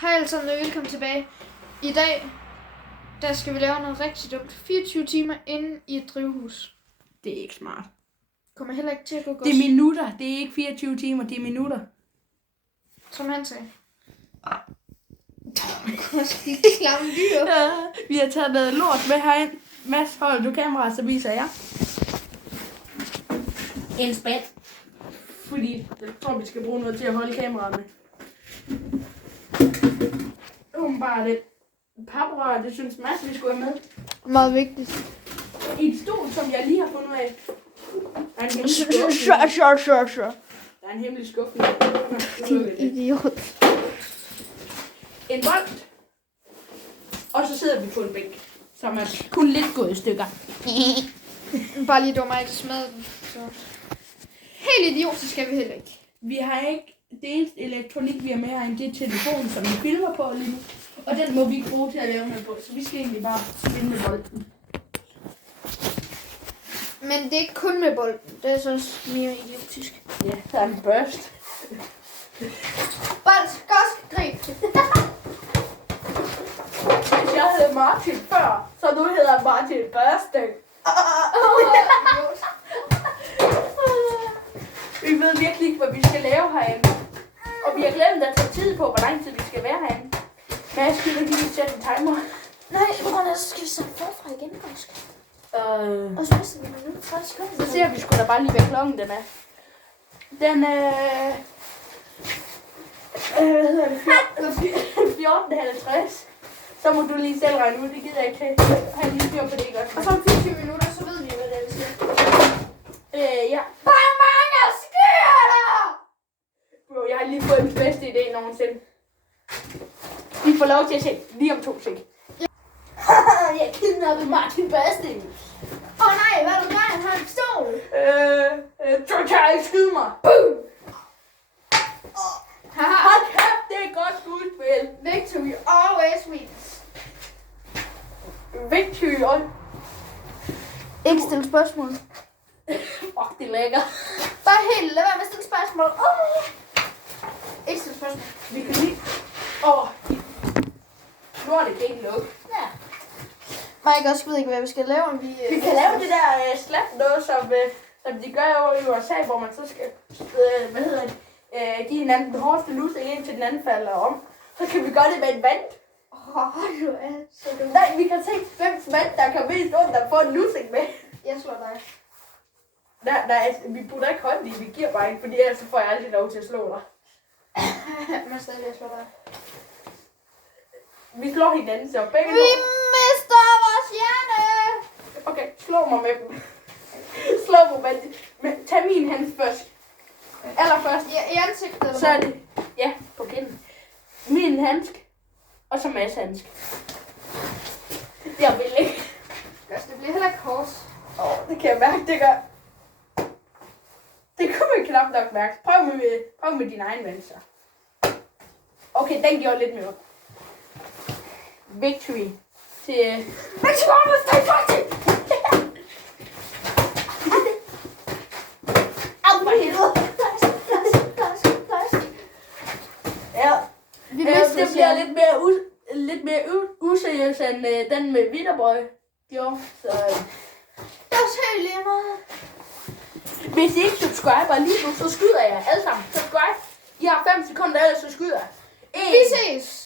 Hej alle sammen, og velkommen tilbage. I dag, der skal vi lave noget rigtig dumt. 24 timer inde i et drivhus. Det er ikke smart. Kommer heller ikke til at gå godt. Det er minutter. Det er ikke 24 timer, det er minutter. Som han sagde. Klamme dyr. Ja, vi har taget noget lort med herind. Mads, hold du kameraet, så viser jeg. En spand. Fordi jeg tror, vi skal bruge noget til at holde kameraet med. Bare det paprør, det synes Mads, vi skulle have med. Meget vigtigt. I et stol, som jeg lige har fundet af. Der er en hemmelig skuffe. Der er en hemmelig skuffe. Din idiot. En bold. Og så sidder vi på en bænk, som er kun lidt gået i stykker. Bare lige dummer, ikke smadre den. Så. Helt idiotisk skal vi heller ikke. Vi har ikke det eneste elektronik, vi har med herinde, det er telefonen, som vi filmer på lige nu. Og den må vi ikke bruge til at lave noget på, så vi skal egentlig bare spille med bolden. Men det er ikke kun med bolden. Det er så også mere idiotisk. Ja, der er en burst. Bold, godt, grib. Hvis jeg hed Martin før, så nu hedder jeg Martin Bursting. Vi ved virkelig ikke, hvad vi skal lave herinde. Og vi har glemt at tage tid på, hvor lang tid vi skal være herinde. Men jeg skal lige sætte en timer. Nej, på grund af, så skal vi sætte forfra igen, faktisk. Og så mister vi en minut, 30 sekunder. Så ser vi sgu da bare lige, hvad klokken den er. Den er... hvad hedder det? 14.50. Så må du lige selv regne ud, det gider jeg ikke til. Har lige styr på det, ikke også? Og så om 24 minutter, så ved vi, hvad det er, vi skal. Ja. Hvor mange skyer der? Bro, jeg har lige fået den bedste idé nogensinde. Vi får lov til at se lige om 2 sek. Jeg kidnappede Martin Basting. Nej, hvad er du gør? Han har en pistol. Du kan ikke skyde mig. Boom! Hold kæft, det er et godt skuespil. Victory always wins. Victory. Ikke stille spørgsmål. Fuck, det er lækker. Bare helt, lad være med at stille spørgsmål. Ikke stille spørgsmål. Vi kan lige... Lortet kan ikke lukke. Ja. Mike også ved ikke, hvad vi skal lave, om vi... Vi kan lave det der slap noget, som de gør over i USA, hvor man så skal... give hinanden den hårdeste lussing, indtil den anden falder om. Så kan vi gøre det med en vand. Du er så dum. Nej, vi kan se, hvem vand, der kan mest ondt at få en lussing med. Jeg slår dig. Nej, vi putter ikke hånden i, vi giver bare ikke, fordi ellers så får jeg aldrig lov til at slå dig. Men stadig, jeg slår dig. Vi slår hinanden, så begge Vi mister vores hjerne! Okay, slå mig med dem. Slå mig med dem. Tag min hand først. Allerførst. I ansigtet, eller Så er det, ja, på kinden. Min handsk, og så Mads handsk. Jeg vil ikke. det bliver heller ikke hårdt. Det kan jeg mærke, det gør. Det kunne man knap nok mærke. Prøv med din egen ven, så. Okay, den gjorde lidt mere. Victory til... Victory, stay fighting! Au, for helvede! Ja. Det bliver lidt mere useriøst end den med Vitterbrød gjorde. Så Det var så lige meget. hvis I ikke subscriber lige nu, så skyder jeg alle sammen. Subscribe. I har 5 sekunder, ellers så skyder jeg. Vi ses!